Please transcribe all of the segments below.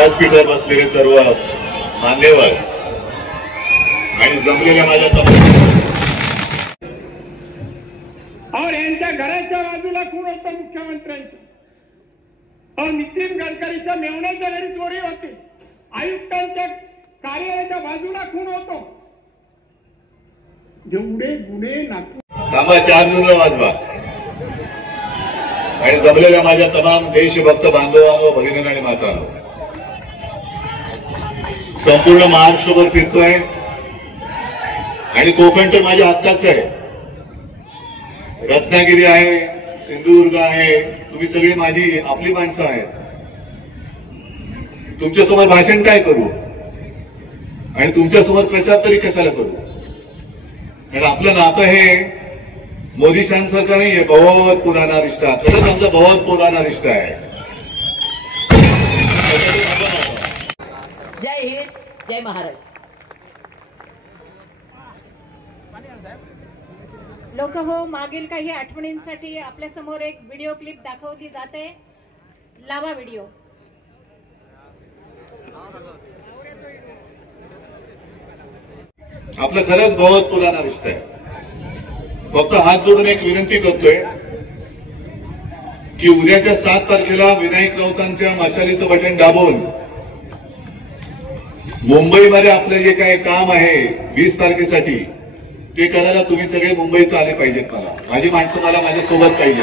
व्यासपीठावर बसलेले सर्व मान्यवर आणि जमलेल्या माझ्या और यांच्या घराच्या बाजूला खून होतं मुख्यमंत्र्यांचं. नितीन गडकरीच्या मेवण्याच्या घरी चोरी होती. आयुक्तांच्या कार्यालयाच्या बाजूला खून होतो. जेवढे गुन्हे नागपूर थांबा 4 जूनला वाजवा. आणि जमलेल्या माझ्या तमाम देशभक्त बांधवांनो, भगिनी आणि मातांनो, संपूर्ण महाराष्ट्रभर फिरतोय आणि कोकण तर माझ्या हक्काचं आहे. रत्नागिरी आहे, सिंधुदुर्ग आहे, तुम्ही सगळी माझी आपली माणसं आहेत. तुमच्यासमोर भाषण काय करू आणि तुमच्यासमोर प्रचार तरी कशाला करू. कारण आपलं नातं हे मोदी शांसारखं नाहीये, बहुत पुराना रिश्ता. खरंच आमचा बहुत पुराना रिश्ता आहे. जय हिंद, जय महाराष्ट्र. लोक हो, मागील काही आठवणींसाठी आपल्या समोर एक व्हिडिओ क्लिप दाखवली जाते. लावा व्हिडिओ. आपलं खरंच बहुत पुराना रिश्ता आहे. फक्त हात जोडून एक विनंती करतोय की उद्याच्या 7 तारखेला विनायक राऊतांच्या मशालीचं बटन दाबून मुंबईमध्ये आपलं जे काही काम आहे 20 तारखेसाठी ते करायला तुम्ही सगळे मुंबईत आले पाहिजेत. माझी माणसं मला माझ्या सोबत पाहिजे.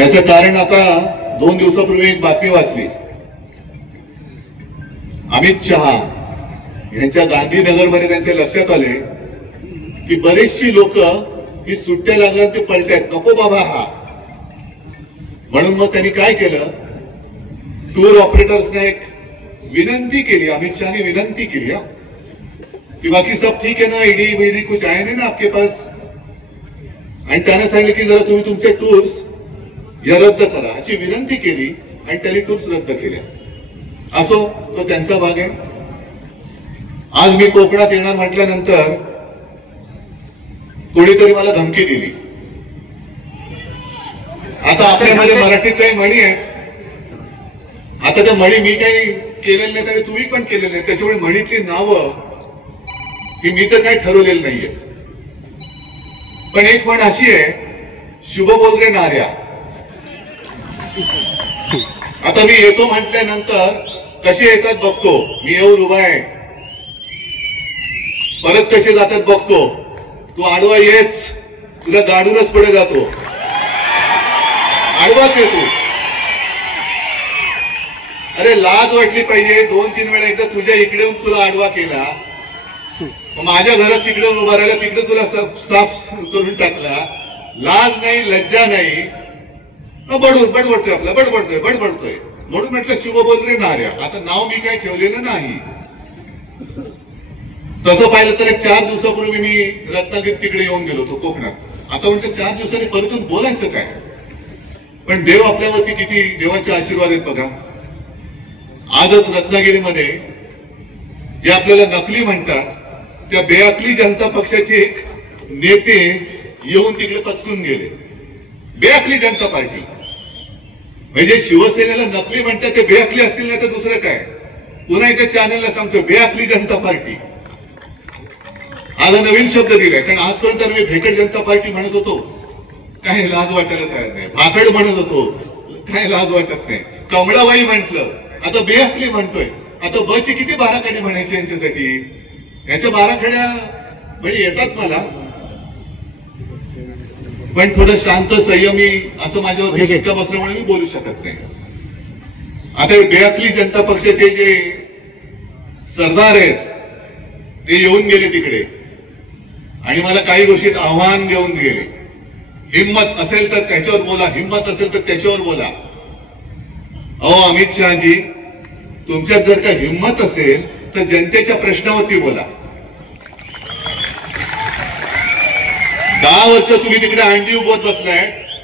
याचं कारण आता 2 दिवसापूर्वी एक बातमी वाचली. अमित शहा यांच्या गांधीनगरमध्ये त्यांच्या लक्षात आले की बरेचशी लोक ही सुट्ट्या लागल्या ते पलट्यात, नको बाबा हा. म्हणून मग त्यांनी काय केलं, टूर ऑपरेटर्सने एक विनंती केली. अमित शाहने विनंती केली कि बाकी सब ठीक है ना, ईडी कुछ आए नहीं ना आपके पास. आणि त्याने सांगितलं की जरा तुम्ही तुमचे टूर्स या रद्द करा अशी विनंती केली आणि त्यांनी टूर्स रद्द केल्या. असो, तो त्यांचा भाग आहे. आज मी कोकणात येणार म्हटल्यानंतर कोणीतरी मला धमकी दिली. आता आपल्यामध्ये मराठीत काही म्हणी आहेत. आता त्या म्हणी मी काही केलेल्या नाहीत आणि तुम्ही पण केलेले नाही. त्याच्यामुळे म्हणीतली नावं ही मी तर काही ठरवलेलं नाहीये. पण एक म्हण अशी आहे, शुभ बोल रे नार्या. आता मी येतो म्हटल्यानंतर कसे येतात बघतो. मी येऊन उभा आहे, परत कसे जातात बघतो. तू आडवा येच, तुला गाडूनच पुढे जातो. आडवाच येतो. अरे लाज वाटली पाहिजे. 2-3 वेळा एकदा तुझ्या इकडे येऊन तुला आडवा केला, माझ्या घरात तिकडे उभा राहिला, तिकडे तुला साफ करून टाकला. लाज नाही, लज्जा नाही. बडबडतोय आपला, बडबडतोय. म्हणून म्हटलं शुभ बोल रे नार्या. आता नाव मी काही ठेवलेलं नाही. तसं पाहिलं तर एक 4 दिवसापूर्वी मी रत्नागिरी तिकडे येऊन गेलो होतो कोकणात. आता म्हणते 4 दिवसांनी परतून बोलायचं काय. पण देव आपल्यावरती किती देवाचे आशीर्वाद आहेत बघा. आजच रत्नागिरीमध्ये जे आपल्याला नकली म्हणतात त्या बेअकली जनता पक्षाचे एक नेते येऊन तिकडे पचकून गेले. बेअकली जनता पार्टी म्हणजे शिवसेनेला नकली म्हणतात ते बेअकली असतील नाही तर दुसरं काय. पुन्हा एका चॅनलला सांगतो बेअकली जनता पार्टी. आज नवीन शब्द दिलाय. कारण आजपर्यंत मी भेकड जनता पार्टी म्हणत होतो, काय लाज वाटायला तयार नाही. भाकड म्हणत होतो, काय लाज वाटत नाही. कमळाबाई म्हटलं, आता बेअकली म्हणतोय. आता बची किती बाराखडी म्हणायची यांच्यासाठी. याच्या बाराखड्या म्हणजे येतात मला, पण थोडं शांत संयमी असं माझ्यावर शिक्का बसल्यामुळे मी बोलू शकत नाही. आता बेअकली जनता पक्षाचे जे सरदार आहेत ते येऊन गेले तिकडे आणि मला काही गोष्टीत आव्हान देऊन गेले. हिम्मत असेल तर त्याच्यावर बोला, हिम्मत असेल तर त्याच्यावर बोला. अहो अमित शहाजी, तुमच्यात जर का हिम्मत असेल तर जनतेच्या प्रश्नावरती बोला. 10 वर्ष तुम्ही तिकडे अंडी उभवत बसलाय,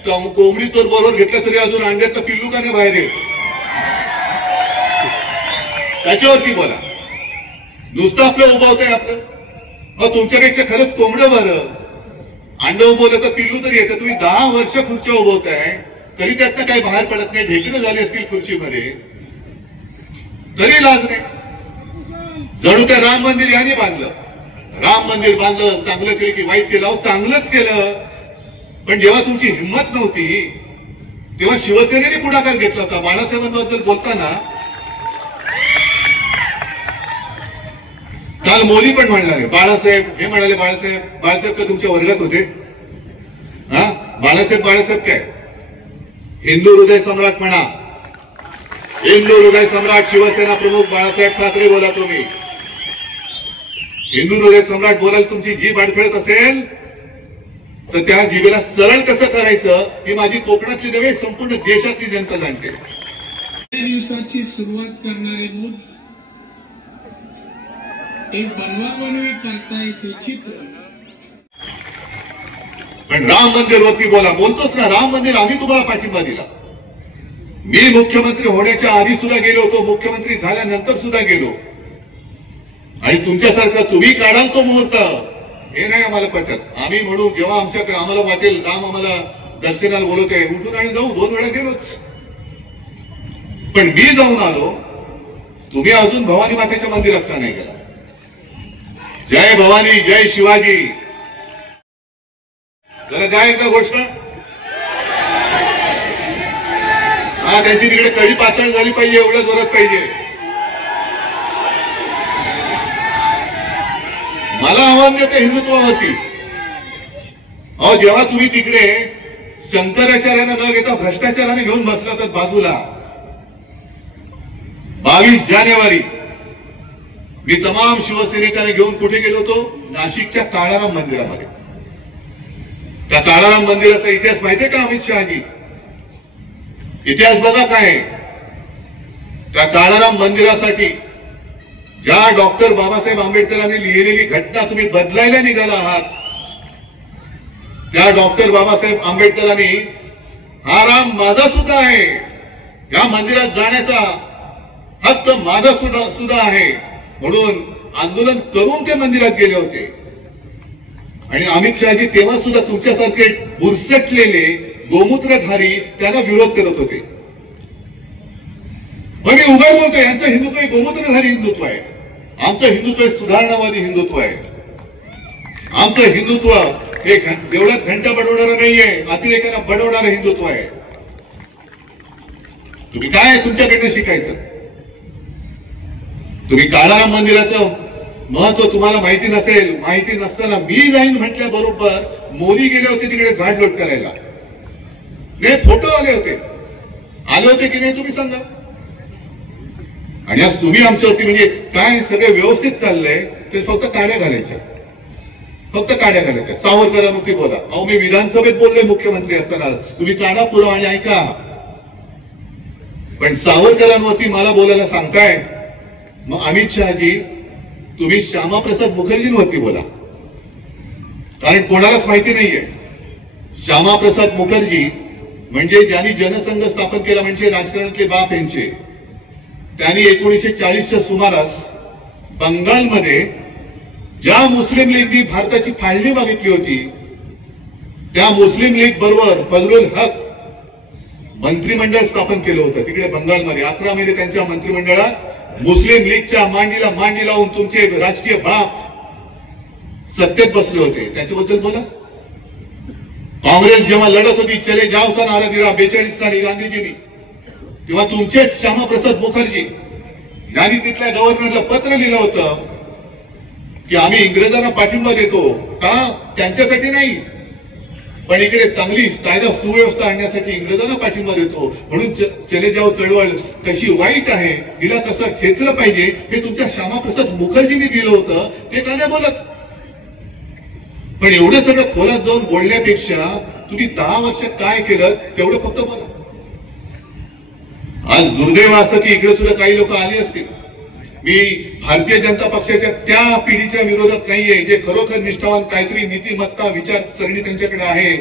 तर कोंबडी चोर बरोबर घेतला तरी अजून अंड्यात तर पिल्लू का नाही बाहेर येत, त्याच्यावरती बोला. नुसतं आपलं उभवतंय आपलं. तुमच्यापेक्षा खरंच कोंबडं बरं. अंड उभवलं तर पिल्लू तरी येतं. तुम्ही 10 वर्ष खुर्च्या उभवताय तरी त्यातनं काही बाहेर पडत नाही, ढेकणं झाली असतील खुर्चीमध्ये तरी लाज नाही. जणू त्या राम मंदिर यांनी बांधलं, राम मंदिर बांधलं, चांगलं केलं की वाईट केलं? चांगलंच केलं. पण जेव्हा तुमची हिंमत नव्हती तेव्हा शिवसेनेने पुढाकार घेतला होता. बाळासाहेबांबद्दल बोलताना काल मोदी पण म्हणणारे बाळासाहेब, हे म्हणाले बाळासाहेब का तुमच्या वर्गात होते? हा, बाळासाहेब काय? हिंदू हृदय सम्राट म्हणा, हिंदू हृदय सम्राट शिवसेना प्रमुख बाळासाहेब ठाकरे बोला तुम्ही. हिंदू हृदय सम्राट बोलायला तुमची जीभ अडखळत असेल तर त्या जीभेला सरळ कसं करायचं ही माझी कोकणातली नव्हे संपूर्ण देशातली जनता जाणते. दिवसाची सुरुवात करणारे मोदी एक बनवाबनवी करतायचे चित्र. पण राम मंदिरवरती बोलतोच ना. राम मंदिर आम्ही तुम्हाला पाठिंबा दिला. मी मुख्यमंत्री होण्याच्या आधी सुद्धा गेलो होतो, मुख्यमंत्री झाल्यानंतर सुद्धा गेलो. आणि तुमच्यासारखं तुम्ही काढाल तो मुहूर्त हे नाही आम्हाला पटत. आम्ही म्हणू जेव्हा आमच्याकडे आम्हाला वाटेल राम आम्हाला दर्शनाला बोलवत आहे उठून आणि जाऊ. 2 वेळा गेलोच. पण मी जाऊन आलो, तुम्ही अजून भवानी मातेच्या मंदिरात का नाही गेला? जय भवानी, जय शिवाजी. जरा द्या एकदा घोषणा. हा, त्यांची तिकडे कळी पातळ झाली पाहिजे, एवढं जोरात पाहिजे. मला आव्हान देते हिंदुत्वावरती. अहो, जेव्हा तुम्ही तिकडे शंकराचार्यानं न घेता भ्रष्टाचाराने घेऊन बसला तर बाजूला 22 जानेवारी मी तमाम शिवसैनिकांना घेऊन कुठे गेलो होतो? नाशिकच्या काळाराम मंदिरामध्ये. त्या काळाराम मंदिराचा इतिहास माहितीये का अमित शहाजी? इतिहास बघा काय. त्या काळाराम मंदिरासाठी ज्या डॉक्टर बाबासाहेब आंबेडकरांनी लिहिलेली घटना तुम्ही बदलायला निघाला आहात, त्या डॉक्टर बाबासाहेब आंबेडकरांनी हा राम माझा सुद्धा आहे, या मंदिरात जाण्याचा हक्क माझा सुद्धा आहे म्हणून आंदोलन करून ते मंदिरात गेले होते. आणि अमित शहाजी तेव्हा सुद्धा तुमच्यासारखे बुरसटलेले गोमूत्रधारी त्यांना विरोध करत होते. पण मी उघड बोलतो, यांचं हिंदुत्व हे गोमूत्रधारी हिंदुत्व आहे. आमचं हिंदुत्व हे सुधारणावादी हिंदुत्व आहे. आमचं हिंदुत्व हे देवळात घंटा बडवणारं नाहीये, अतिरेकांना बडवणारं हिंदुत्व आहे. तुम्ही काय तुमच्याकडनं शिकायचं? तुम्ही काळाराम मंदिराचं महत्व तुम्हाला माहिती नसेल. माहिती नसताना मी जाईन म्हटल्याबरोबर मोदी गेले होते तिकडे झाडलोट करायला. नाही, फोटो आले होते की नाही तुम्ही सांगा. आणि आज तुम्ही आमच्यावरती म्हणजे काय सगळं व्यवस्थित चाललंय ते फक्त काड्या घालायच्या, फक्त काड्या घालायच्या. सावरकरांवरती बोला. अहो, मी विधानसभेत बोललोय मुख्यमंत्री असताना, तुम्ही काढा पुरावा आणि ऐका. पण सावरकरांवरती मला बोलायला सांगताय. मग अमित शहाजी तुम्ही श्यामाप्रसाद मुखर्जींवरती बोला. कारण कोणालाच माहिती नाहीये श्यामाप्रसाद मुखर्जी म्हणजे ज्यांनी जनसंघ स्थापन केला, म्हणजे राजकारणातले बाप यांचे. त्यांनी 1940च्या सुमारास बंगालमध्ये ज्या मुस्लिम लीगनी भारताची फाळणी मागितली होती त्या मुस्लिम लीग बरोबर फजलुल हक मंत्रिमंडळ स्थापन केलं होतं तिकडे बंगालमध्ये. 11 मध्ये त्यांच्या मंत्रिमंडळात मुस्लिम लीगच्या मांडी लावून तुमचे राजकीय बाप सत्तेत बसले होते. त्याच्याबद्दल बोला. काँग्रेस जेव्हा लढत होती, चले जावचा नारा दिला 42 साली गांधीजींनी, तेव्हा तुमचेच श्यामाप्रसाद मुखर्जी यांनी तिथल्या गव्हर्नरला पत्र लिहिलं होतं की आम्ही इंग्रजांना पाठिंबा देतो का? त्यांच्यासाठी नाही, पण इकडे चांगली कायदा सुव्यवस्था आणण्यासाठी इंग्रजांना पाठिंबा देतो. म्हणून चले जाव चळवळ कशी वाईट आहे, हिला कसं ठेचलं पाहिजे हे तुमच्या श्यामाप्रसाद मुखर्जींनी दिलं होतं. ते का नाही बोलत? पण एवढं सगळं खोलात जाऊन बोलण्यापेक्षा तुम्ही 10 वर्षात काय केलं तेवढं फक्त बोला. आज दुर्दैव असं की इकडे सुद्धा काही लोक आले असतील. मी भारतीय जनता पक्षाच्या त्या पिढीच्या विरोधात नाहीये जे खरोखर निष्ठावान काहीतरी नीतिमत्ता विचारसरणी त्यांच्याकडे आहे.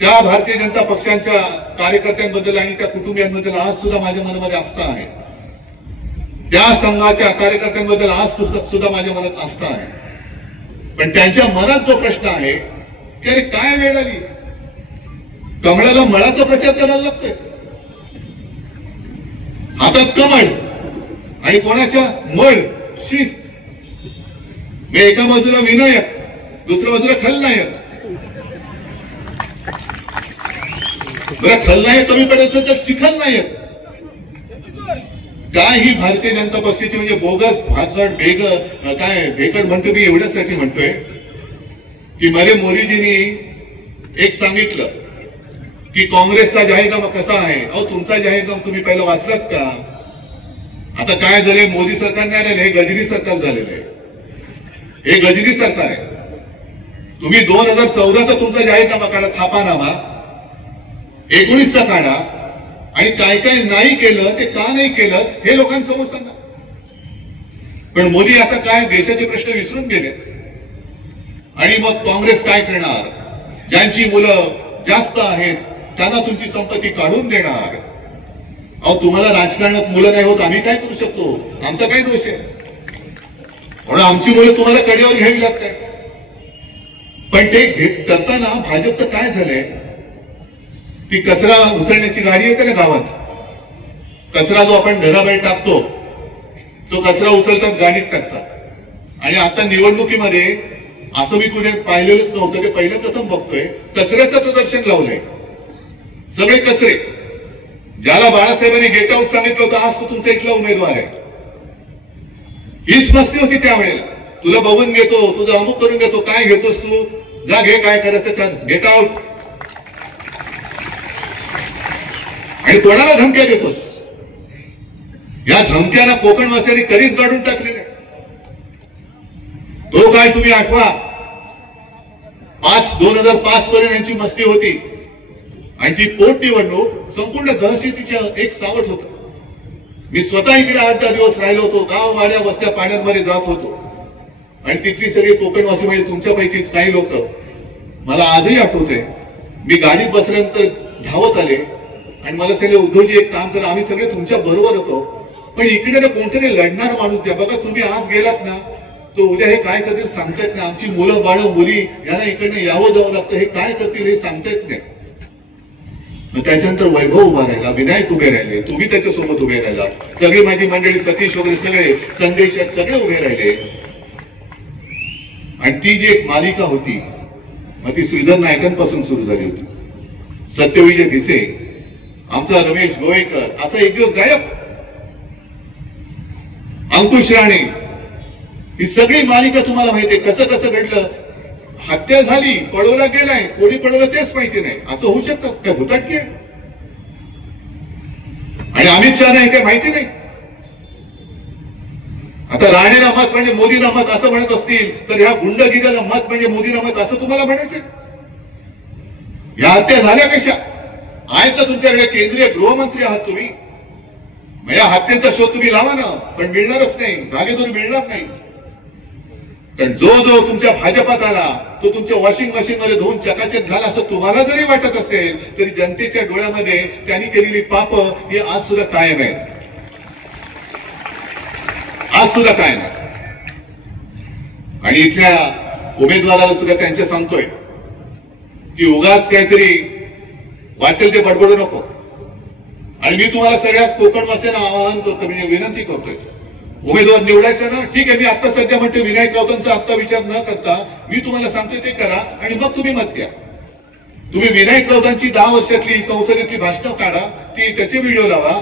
त्या भारतीय जनता पक्षांच्या कार्यकर्त्यांबद्दल आणि त्या कुटुंबियांबद्दल आज सुद्धा माझ्या मनामध्ये आस्था आहे. त्या संघाच्या कार्यकर्त्यांबद्दल आज सुद्धा माझ्या मनात आस्था आहे. पण त्यांच्या मनात जो प्रश्न आहे की अरे काय वेळ आली, कमळाला मळाचा प्रचार करायला लागतोय. हातात कमळ आणि कोणाच्या मळ शी. मी एका बाजूला विनायक, दुसऱ्या बाजूला खलनायक. बरं, खलनायक कमी पडायचं तर चिखलनायक. काय ही भारतीय जनता पक्षाची म्हणजे बोगस भागड भेकड म्हणतो. मी एवढ्यासाठी म्हणतोय की मध्ये मोदीजींनी एक सांगितलं की काँग्रेसचा जाहीरनामा कसा आहे. अहो, तुमचा जाहीरनामा तुम्ही पहिला वाचलात का? आता काय झालंय, मोदी सरकार नाही आलेलं, हे गजनी सरकार झालेलं आहे. हे गजनी सरकार आहे. तुम्ही 2014चा तुमचा जाहीरनामा काढा, थापानामा 19चा काढा आणि काय काय नाही केलं ते का नाही केलं हे लोकांसमोर सांगा. पण मोदी आता काय देशाचे प्रश्न विसरून गेले आणि मग काँग्रेस काय करणार? ज्यांची मुलं जास्त आहेत त्यांना तुमची संपत्ती काढून देणार. अहो, तुम्हाला राजकारणात मुलं नाही होत, आम्ही काय करू शकतो? आमचा काय दोष आहे? म्हणून आमची मुलं तुम्हाला कडेवर घ्यावी लागतात. पण ते करताना भाजपचं काय झालंय, ती कचरा उचलण्याची गाडी येते ना गावात, कचरा जो आपण घराबाहेर टाकतो तो कचरा उचलतात, गाडीत टाकतात. आणि आता निवडणुकीमध्ये असं मी कुठे पाहिलेलंच नव्हतं, ते पहिलं प्रथम बघतोय, कचऱ्याचं प्रदर्शन लावलंय. सगळे कचरे. ज्याला बाळासाहेबांनी गेट आउट सांगितलं होतं, आज तो तुमचा इथला उमेदवार आहे. हीच मस्ती होती त्यावेळेला. तुला बघून घेतो, तुझं अमुक करून घेतो, काय घेतोस तू, जा घे, काय करायचं कर, गेट आउट. आणि कोणाला धमक्या देतोस? या धमक्याला कोकणवासियांनी कधीच गाडून टाकले नाही. तो काय तुम्ही आठवा, 2005 पर्यंत यांची मस्ती होती आणि ती पोटनिवडणूक संपूर्ण दहशतीच्या एक सावट होतं. मी स्वतः इकडे 8-10 दिवस राहिलो होतो, गाव वाड्या वस्त्या पाड्यांमध्ये जात होतो आणि तिथली सगळी कोकणवासी म्हणजे तुमच्यापैकीच काही लोक मला आजही आठवते. मी गाडीत बसल्यानंतर धावत आले आणि मला सगळे उद्धवजी एक काम करा, आम्ही सगळे तुमच्या बरोबर होतो, पण इकडे कोणतरी लढणार माणूस द्या. बघा, तुम्ही आज गेलात ना, तो उद्या हे काय करतील सांगता येत नाही. आमची मुलं बाळं मुली यांना इकडनं यावं जावं लागतं, हे काय करतील हे सांगता येत नाही. त्याच्यानंतर वैभव उभा राहिला, विनायक उभे राहिले, तुम्ही त्याच्यासोबत उभे राहिला, सगळी माझी मंडळी, सतीश वगैरे सगळे, संदेश सगळे उभे राहिले. आणि ती जी एक मालिका होती, मग ती श्रीधर नायकांपासून सुरू झाली होती. सत्यविजय भिसे, आमचा रमेश गोवेकर, असा एक दिवस गायब. अंकुश राणे, ही सगळी मालिका तुम्हाला माहिती आहे. कसं कसं घडलं, हत्या झाली, पळवला गेलाय, कोणी पळवलं तेच माहिती नाही. असं होऊ शकतं काय? भुताटकी आहे. आणि अमित शहा नाही काय माहिती नाही. आता राणेला मत म्हणजे मोदीला मत असं म्हणत असतील तर ह्या गुंडगिरीला मत म्हणजे मोदीला मत असं तुम्हाला म्हणायचं? या हत्या झाल्या कशा? आहेत ना तुमच्याकडे केंद्रीय गृहमंत्री आहात तुम्ही, मग या हत्येचा शोध तुम्ही लावा ना, पण मिळणारच नाही, धागेदोर मिळणार नाही. कारण जो जो तुमच्या भाजपात आला तो तुमच्या वॉशिंग मशीन मध्ये धुवून चकाचक झाला असं तुम्हाला जरी वाटत असेल तरी जनतेच्या डोळ्यामध्ये त्यांनी केलेली पाप ही आज सुद्धा कायम आहेत. आज सुद्धा कायम आहे. आणि इथल्या उमेदवाराला सुद्धा त्यांच्या सांगतोय की उगाच काहीतरी वाटेल ते बडबडू नको. आणि मी तुम्हाला सगळ्या कोकणवासियांना आवाहन करतो, म्हणजे विनंती करतोय, उमेदवार निवडायचा ना, ठीक आहे. मी आता सध्या म्हणतो विनायक राऊतांचा आता विचार न करता मी तुम्हाला सांगतोय ते करा आणि मग तुम्ही मत द्या. तुम्ही विनायक राऊतांची 10 वर्षातली संसदेतली भाषणं काढा, ती त्याचे व्हिडिओ लावा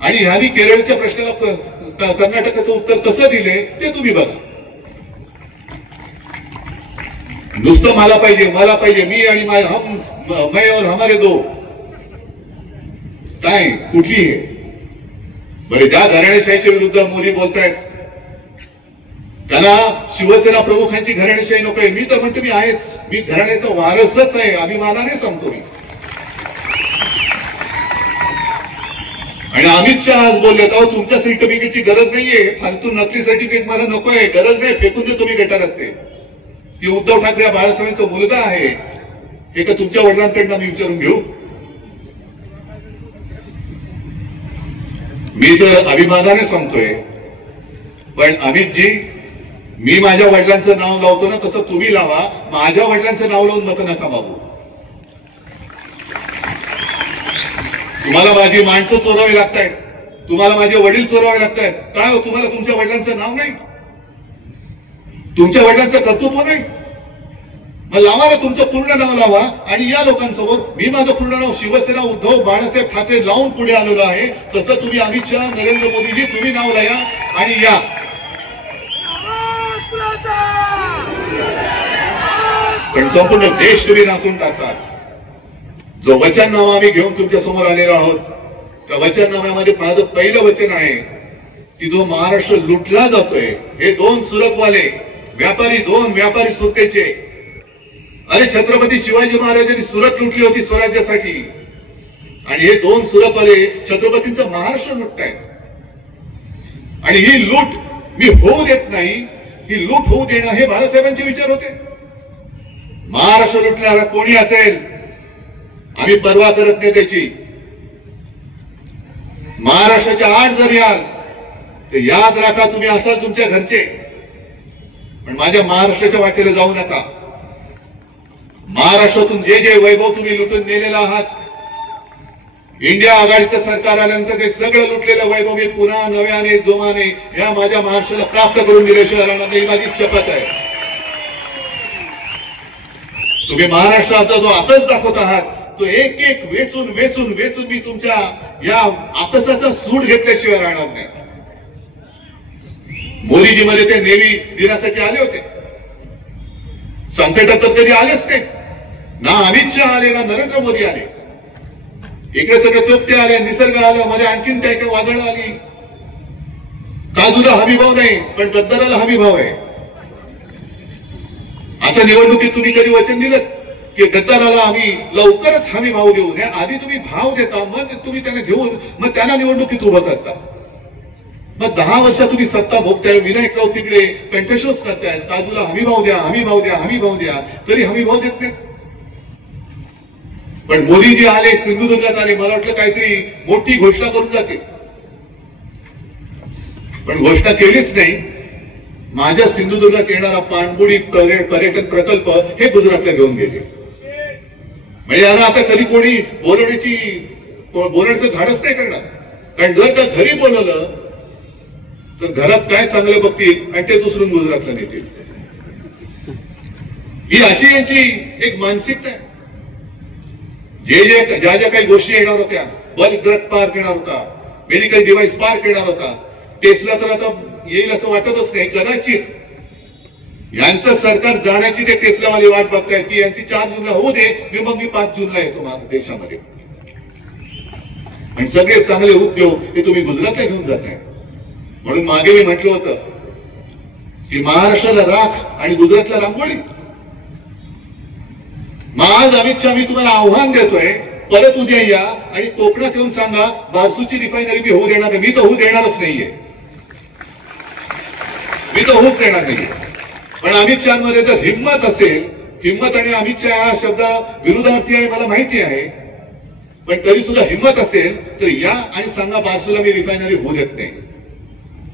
आणि ह्यानी केरळच्या प्रश्नाला कर्नाटकाचं उत्तर कसं दिले ते तुम्ही बघा. नुसतं मला पाहिजे मी आणि मैं और हमारे दो, काय कुठली आहे? बरे, ज्या घराणेशाहीच्या विरुद्ध मोदी बोलतायत त्यांना शिवसेना प्रमुखांची घराणेशाही नकोय. मी तर म्हणतो मी आहेच, मी घराण्याचा वारसच आहे, अभिमानाने सांगतो मी. आणि अमित शहा आज बोलले, अहो तुमच्या सर्टिफिकेटची गरज नाहीये, फालतू नकली सर्टिफिकेट मला नकोय, गरज नाही, फेकून दे तुम्ही गटारात ते. की उद्धव ठाकरे बाळासाहेबांचा मुलगा आहे, हे का तुमच्या वडिलांकडनं मी विचारून घेऊ? मी तर अभिमानाने सांगतोय. पण अमितजी, मी माझ्या वडिलांचं नाव लावतो ना, तसं तुम्ही लावा. माझ्या वडिलांचं नाव लावून मत नका मागू. तुम्हाला माझी माणसं चोरावी लागतायत, तुम्हाला माझे वडील चोरावे लागतायत. काय हो, तुम्हाला तुमच्या वडिलांचं नाव नाही, तुमच्या वडिलांचं कर्तृत्व नाही? मग लावा ना तुमचं पूर्ण नाव लावा. आणि या लोकांसमोर मी माझं पूर्ण नाव शिवसेना उद्धव बाळासाहेब ठाकरे लावून पुढे आलेलो आहे. तसं तुम्ही अमित शहा, नरेंद्र मोदीजी तुम्ही नाव लाया आणि या. पण संपूर्ण देश तुम्ही नाचून टाकतात. जो वचननामा आम्ही घेऊन तुमच्या समोर आलेलो आहोत, त्या वचननाम्यामध्ये माझं पहिलं वचन आहे की जो महाराष्ट्र लुटला जातोय, हे दोन सुरतवाले व्यापारी, दोन व्यापारी सुरतेचे, अरे छत्रपती शिवाजी महाराजांनी सुरत लुटली होती स्वराज्यासाठी, आणि हे दोन सुरतवाले छत्रपतींचं महाराष्ट्र लुटतायत. आणि ही लूट मी होऊ देत नाही, ही लूट होऊ देणं हे बाळासाहेबांचे विचार होते. महाराष्ट्र लुटणारा कोणी असेल आम्ही पर्वा करत नाही त्याची. महाराष्ट्राच्या आड जर याल तर याद राखा तुम्ही असाल तुमच्या घरचे, पण माझ्या महाराष्ट्राच्या वाटेला जाऊ नका. महाराष्ट्रातून जे जे वैभव तुम्ही लुटून नेलेला आहात, इंडिया आघाडीचं सरकार आल्यानंतर ते सगळं लुटलेलं वैभव मी पुन्हा नव्याने जोमाने या माझ्या महाराष्ट्राला प्राप्त करून दिल्याशिवाय राहणार नाही, माझी शपथ आहे. तुम्ही महाराष्ट्राचा जो आपस दाखवत आहात तो एक एक वेचून वेचून वेचून मी तुमच्या या आपसाचा सूड घेतल्याशिवाय राहणार नाही. मोदीजी मध्ये ते नेव्ही दिनासाठी आले होते, संकटात तर कधी आलेच नाही ना. अमित शहा आले ना नरेंद्र मोदी आले. इकडे सगळे तोक्ते आले, निसर्ग आला, मध्ये आणखीन काही काही वादळ आली. काजूला हमीभाव नाही पण गद्दाराला हमीभाव आहे. असं निवडणुकीत तुम्ही कधी वचन दिलं की गद्दाराला आम्ही लवकरच हमी भाव देऊ नये, आधी तुम्ही भाव देता, मग तुम्ही त्यांना घेऊन मग त्यांना निवडणुकीत उभं करता. मग 10 वर्ष तुम्ही सत्ता भोगताय, विनायक राऊत तिकडे कंठशोध करताय, काजूला हमी भाव द्या, हमी भाव द्या, हमी भाव द्या, तरी हमी भाव देत नाही. पण मोदीजी आले, सिंधुदुर्गात आले, मला वाटलं काहीतरी मोठी घोषणा करून जाते, पण घोषणा केलीच नाही. माझ्या सिंधुदुर्गात येणारा पाणबुडी पर्यटन प्रकल्प हे गुजरातला घेऊन गेले. म्हणजे याला आता कधी कोणी बोलण्याचं धाडस नाही करणार. कारण जर का घरी बोलवलं तर घरात काय चांगलं बघतील आणि ते दुसरून गुजरातला नेतील. ही अशी यांची एक मानसिकता आहे. ज्या ज्या काही गोष्टी येणार होत्या, बल्क ड्रग पार्क येणार होता, मेडिकल डिव्हाइस पार्क येणार होता, टेस्ला तर आता येईल असं वाटतच नाही. कदाचित यांचं सरकार जाण्याची ते टेस्लावाले वाट बघतायत की यांची 4 जूनला होऊ दे, मग मी 5 जूनला येतो माझ्या देशामध्ये. आणि सगळे चांगले उद्योग हे तुम्ही गुजरातला घेऊन जाताय. म्हणून मागे मी म्हटलं होतं की महाराष्ट्राला राख आणि गुजरातला रांगोळी. आज अमित शहा मी तुम्हाला आव्हान देतोय, परत उद्या या आणि कोकणात येऊन सांगा बारसूची रिफायनरी मी होऊ देणार नाही. मी तर होऊ देणारच नाहीये, मी तर होऊच देणार नाहीये. पण अमित शहामध्ये जर हिंमत असेल, हिंमत आणि अमित शहा हा शब्द विरुद्धार्थी आहे मला माहिती आहे, पण तरी सुद्धा हिंमत असेल तर या आणि सांगा बारसूला मी रिफायनरी होऊ देत नाही.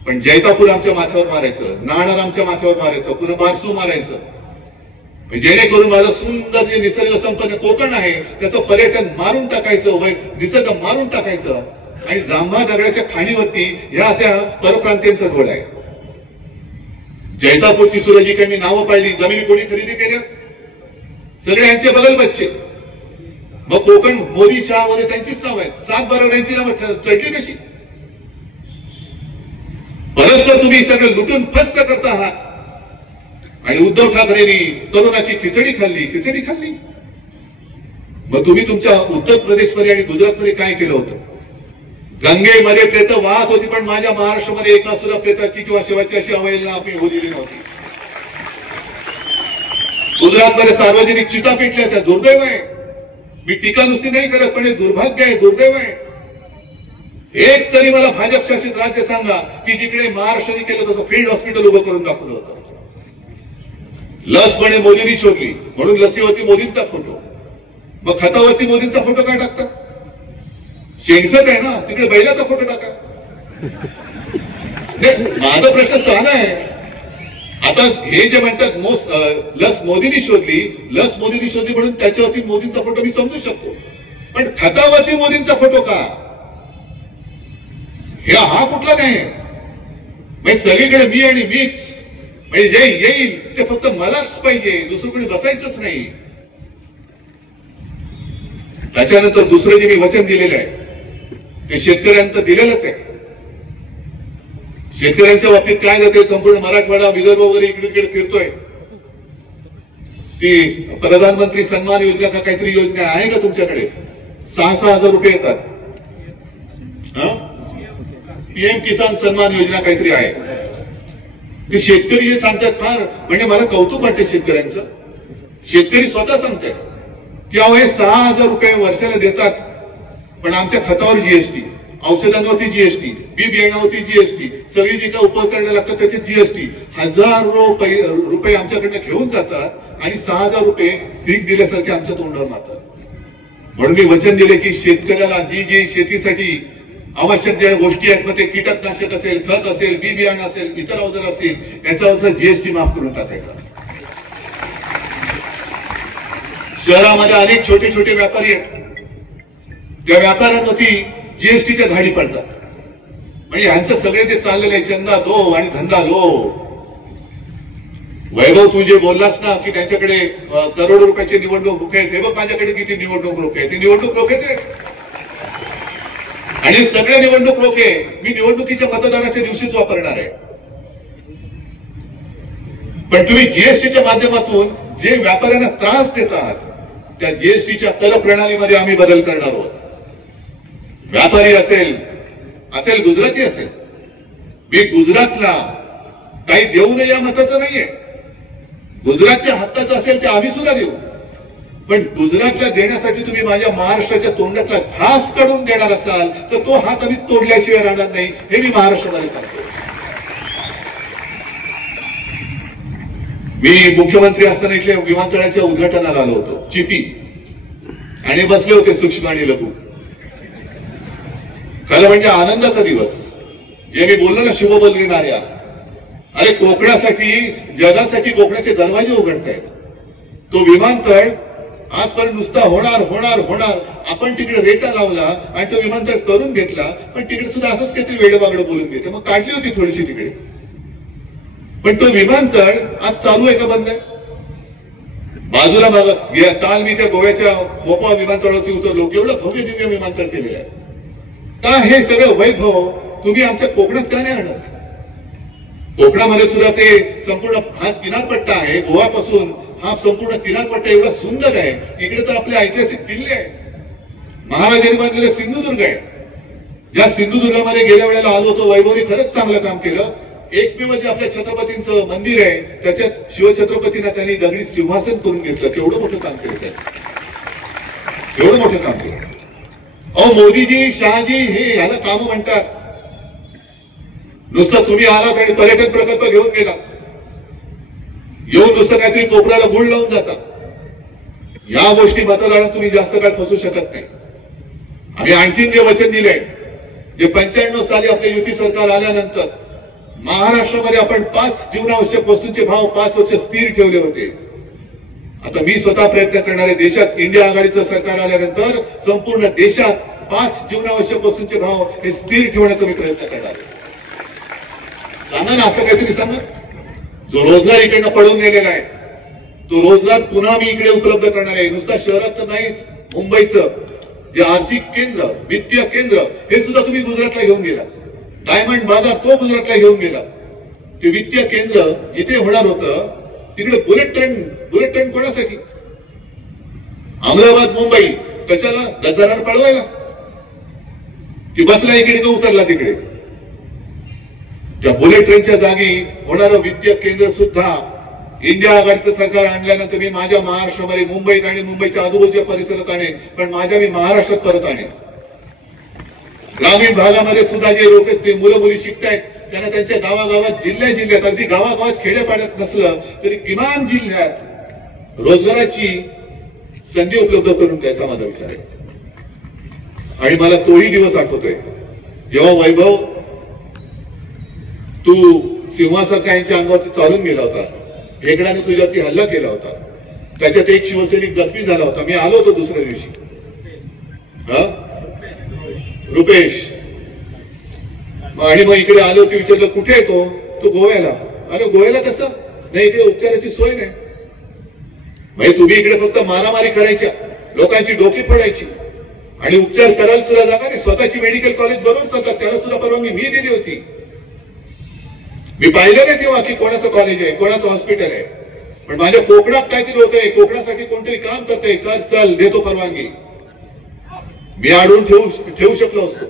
पण जैतापूर आमच्या माथ्यावर मारायचं, नाणार आमच्या माथ्यावर मारायचं, पुन्हा बारसू मारायचं, जेणेकरून माझं सुंदर जे निसर्ग संपन्न कोकण आहे त्याचं पर्यटन मारून टाकायचं, निसर्ग मारून टाकायचं. आणि जांभा दगडाच्या खाणीवरती ह्या त्या परप्रांतीयांचा घोळ आहे. जैतापूरची सुरजीकांनी नावं पाहिली, जमिनी कोणी खरेदी केल्या, सगळे यांचे बगल बच्चे. मग कोकण मोदी शहा वगैरे त्यांचीच नाव आहेत, 7-12 यांची नावं चढली कशी? परस्पर तुम्ही सगळं लुटून फस्त करता आहात. आणि उद्धव ठाकरेंनी तरुणाची खिचडी खाल्ली. मग तुम्ही तुमच्या उत्तर प्रदेशमध्ये आणि गुजरातमध्ये काय केलं होतं? गंगेमध्ये प्रेत वाहत होती, पण माझ्या महाराष्ट्रामध्ये एका सुद्धा प्रेताची किंवा शिवाची अशी अवहेलना आपण होऊ दिली नव्हती. गुजरातमध्ये सार्वजनिक चिता पेटल्या, त्या दुर्दैव आहे. मी टीका नुसती नाही करत, पण हे दुर्भाग्य आहे, दुर्दैव आहे. एक तरी मला भाजप शासित राज्य सांगा की जिकडे महाराष्ट्राने केलं तसं फील्ड हॉस्पिटल उभं करून दाखवलं होतं. लस म्हणे मोदींनी शोधली म्हणून लसीवरती मोदींचा फोटो, मग खतावरती मोदींचा फोटो काय टाकता? शेणखत आहे ना, तिकडे बैलाचा फोटो टाका. माझा प्रश्न साधा आहे. आता हे जे म्हणतात लस मोदींनी शोधली म्हणून त्याच्यावरती मोदींचा फोटो मी समजू शकतो. पण खतावरती मोदींचा फोटो का? हा कुठला नाही म्हणजे सगळीकडे मी आणि मीच, म्हणजे जे येईल ते फक्त मलाच पाहिजे, दुसरीकडे बसायचंच नाही. त्याच्यानंतर दुसरं जे मी वचन दिलेलं आहे ते शेतकऱ्यांचं दिलेलंच आहे. शेतकऱ्यांच्या बाबतीत काय जाते, संपूर्ण मराठवाडा विदर्भ वगैरे इकडे तिकडे फिरतोय. ती प्रधानमंत्री सन्मान योजना का काहीतरी योजना आहे का तुमच्याकडे? 6,000 रुपये येतात. पीएम किसान सन्मान योजना काहीतरी आहे. ते शेतकरी जे सांगतात फार म्हणजे मला कौतुक वाटते शेतकऱ्यांचं. शेतकरी स्वतः सांगतात की अहो हे 6,000 रुपये वर्षाला देतात, पण आमच्या खतावर जीएसटी, औषधांवरती जीएसटी, बी बियाण्यावरती जीएसटी, सगळी जी काय उपकरणं लागतात त्याची जीएसटी, हजारो रुपये आमच्याकडनं घेऊन जातात आणि 6,000 रुपये भीक दिल्यासारखे आमच्या तोंडावर मारतात. म्हणून मी वचन दिले की शेतकऱ्याला जी शेतीसाठी आवश्यक ज्या गोष्टी आहेत, मग ते कीटकनाशक असेल, खत असेल, बी बियाणं असेल, इतर अवजार असतील, याच्यावरचा जीएसटी माफ करून टाकायचा. शहरामध्ये अनेक छोटे छोटे व्यापारी आहेत, त्या व्यापाऱ्यांवरती जीएसटीच्या धाडी पडतात. म्हणजे यांचं सगळे जे चाललेलं आहे चंदा दो आणि धंदा लो. वैभव तू जे बोललास ना की त्यांच्याकडे करोडो रुपयाचे निवडणूक रोखे आहेत, हे बघ माझ्याकडे किती निवडणूक रोखे आहेत. ते निवडणूक रोखेच आहे आणि सगळे निवडणूक रोखे मी निवडणुकीच्या मतदानाच्या दिवशीच वापरणार आहे. पण तुम्ही जीएसटीच्या माध्यमातून जे व्यापाऱ्यांना त्रास देतात त्या जीएसटीच्या कर प्रणालीमध्ये आम्ही बदल करणार आहोत. व्यापारी असेल गुजराती असेल, मी गुजरातला काही देऊ नये या मताचं नाहीये. गुजरातच्या हक्काचं असेल ते आम्ही सुद्धा देऊ, पण गुजरातला देण्यासाठी तुम्ही माझ्या महाराष्ट्राच्या तोंडातला घास काढून देणार असाल तर तो हात आम्ही तोडल्याशिवाय राहणार नाही, हे मी महाराष्ट्रामध्ये सांगतो. मी मुख्यमंत्री असताना इथल्या विमानतळाच्या उद्घाटनाला आलो होतो, चिपी, आणि बसले होते सूक्ष्म आणि लघु. खरं म्हणजे आनंदाचा दिवस. जे मी बोललो ना शुभबोलणी नार्या, अरे कोकणासाठी, जगासाठी कोकणाचे दरवाजे उघडतायत. तो विमानतळ आजपर्यंत नुसता होणार. आपण तिकडे रेटा लावला आणि तो विमानतळ करून घेतला, पण तिकडे सुद्धा असंच काहीतरी वेळेवागडं बोलून घेते, मग काढली होती थोडीशी तिकडे. पण तो विमानतळ आज चालू आहे का बंद आहे? बाजूला काल मी त्या गोव्याच्या मोपा विमानतळावरती उतरलो, केवढं भव्य दिव्य विमानतळ केलेलं आहे. का हे सगळं वैभव तुम्ही आमच्या कोकणात का नाही आणत? कोकणामध्ये सुद्धा ते संपूर्ण हा किनारपट्टा आहे, गोव्यापासून हा संपूर्ण किनारपट्टा एवढा सुंदर आहे. इकडे तर आपले ऐतिहासिक किल्ले आहे, महाराजांनी बांधलेले सिंधुदुर्ग आहे. ज्या सिंधुदुर्गामध्ये गेल्या वेळेला आलो होतो, वैभवने खरंच चांगलं काम केलं. एकमेव जे आपल्या छत्रपतींचं मंदिर आहे त्याच्यात शिवछत्रपतींना त्यांनी दगडी सिंहासन करून घेतलं. केवढं मोठं काम केलं त्यांनी, एवढं मोठं काम केलं. अहो मोदीजी, शहाजी हे ह्याला काम म्हणतात. नुसतं तुम्ही आलात आणि पर्यटन प्रकल्प घेऊन गेला, येऊन नुसतं काहीतरी कोपऱ्याला गुळ लावून जाता. या गोष्टी मतदारांना तुम्ही जास्त काळ फसू शकत नाही. आम्ही आणखीन जे वचन दिलंय, जे 95 साली आपल्या युती सरकार आल्यानंतर महाराष्ट्रामध्ये आपण 5 जीवनावश्यक वस्तूंचे भाव 5 वर्ष स्थिर ठेवले होते. आता मी स्वतः प्रयत्न करणार आहे, देशात इंडिया आघाडीचं सरकार आल्यानंतर संपूर्ण देशात 5 जीवनावश्यक वस्तूंचे भाव हे स्थिर ठेवण्याचा मी प्रयत्न करणार आहे. सांगा ना, असं काहीतरी सांगा. जो रोजगार इकडनं पळून गेलेला आहे तो रोजगार पुन्हा मी इकडे उपलब्ध करणार आहे. नुसता शहरात तर नाहीच, मुंबईचं जे आर्थिक केंद्र, वित्तीय केंद्र, हे सुद्धा तुम्ही गुजरातला घेऊन गेला. डायमंड बाजार तो गुजरातला घेऊन गेला. ते वित्तीय केंद्र जिथे होणार होतं तिकडे बुलेट ट्रेन कोणासाठी? अहमदाबाद मुंबई कशाला? गद्दारांना पळवायला की बसला इकडे का उतरला तिकडे? त्या बुलेट ट्रेनच्या जागी होणारं वित्तीय केंद्र सुद्धा इंडिया आघाडीचं सरकार आणल्यानंतर मी माझ्या महाराष्ट्रामध्ये मुंबईत आणि मुंबईच्या आजूबाजूच्या परिसरात आणेन, पण मी महाराष्ट्रात परत आणेन. ग्रामीण भागामध्ये सुद्धा जे लोक ते मुलं मुली शिकतायत त्यांना त्यांच्या गावागावात, जिल्ह्यात, अगदी गावागावात खेड्यापाड्यात नसलं तरी किमान जिल्ह्यात रोजगाराची संधी उपलब्ध करून द्यायचा माझा विचार आहे. आणि मला तोही दिवस आठवतोय जेव्हा वैभव तू सिंहासारखा यांच्या अंगावरती चालून गेला होता, हेगडाने तुझ्यावरती हल्ला केला होता, त्याच्यात एक शिवसैनिक जखमी झाला होता. मी आलो होतो दुसऱ्या दिवशी. रुपेश. आणि मग इकडे आलो ते विचारलं कुठे येतो, तो गोव्याला. अरे गोव्याला कसं नाही, इकडे उपचाराची सोय नाही. म्हणजे तुम्ही इकडे फक्त मारामारी करायच्या, लोकांची डोकी फोडायची आणि उपचार करायला सुद्धा जागा नाही. स्वतःची मेडिकल कॉलेज बरोबर चालतात, त्याला सुद्धा परवानगी मी दिली होती. मी पाहिलं नाही तेव्हा की कोणाचं कॉलेज आहे, कोणाचं हॉस्पिटल आहे. पण माझ्या कोकणात काहीतरी होतंय, कोकणासाठी कोणतरी काम करतंय, कर चल देतो परवानगी. मी अडवून ठेवू शकलो असतो,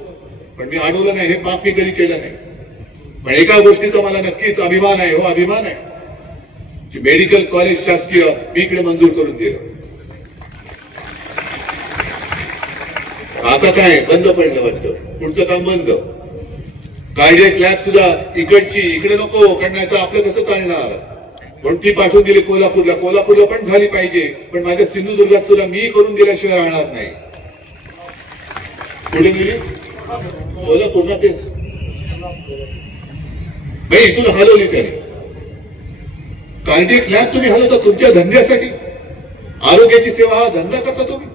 पण मी अडवलं नाही. हे पाप मी कधी केलं नाही. पण एका गोष्टीचा मला नक्कीच अभिमान आहे, हो अभिमान आहे, की मेडिकल कॉलेज शासकीय मी इकडे मंजूर करून दिलं. आता काय बंद पडलं वाटतं, पुढचं काम बंद. कार्डियक लॅब सुद्धा इकडची इकडे नको, कारण नाही तर आपलं कसं चालणार. पण ती पाठवून दिली कोल्हापूरला. कोल्हापूरला पण झाली पाहिजे, पण माझ्या सिंधुदुर्गात सुद्धा मी करून दिल्याशिवाय राहणार नाही. कुठे गेली कोल्हापूरला, तेच नाही इथून हलवली त्याने. कार्डियक लॅब तुम्ही हलवता तुमच्या धंद्यासाठी. आरोग्याची सेवा हा धंदा करता तुम्ही.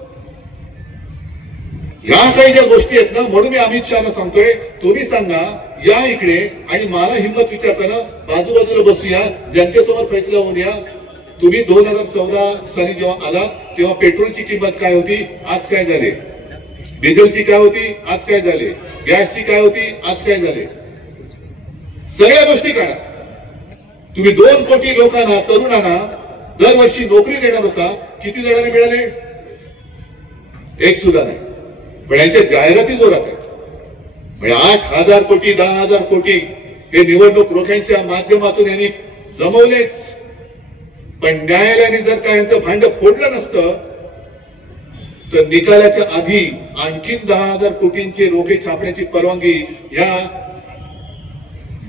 या काही ज्या गोष्टी आहेत ना, म्हणून मी अमित शहाना सांगतोय, तुम्ही सांगा या इकडे आणि मला हिंमत विचारताना बाजूबाजूला बसूया, जनतेसमोर फैसला होऊन या. तुम्ही 2014 साली जेव्हा आला तेव्हा पेट्रोलची किंमत काय होती, आज काय झाले. डिझेलची काय होती, आज काय झाले. गॅसची काय होती, आज काय झाले. सगळ्या गोष्टी काढा. तुम्ही 2 कोटी लोकांना, तरुणांना दरवर्षी नोकरी देणार होता, किती जणांनी मिळाले, एक सुद्धा नाही. पण यांच्या जाहिराती जोरात आहेत. म्हणजे 8,000 कोटी 10,000 कोटी हे निवडणूक रोख्यांच्या माध्यमातून यांनी जमवलेच. पण न्यायालयाने जर का यांचं भांड फोडलं नसतं तर निकालाच्या आधी आणखीन 10,000 कोटींचे रोखे छापण्याची परवानगी या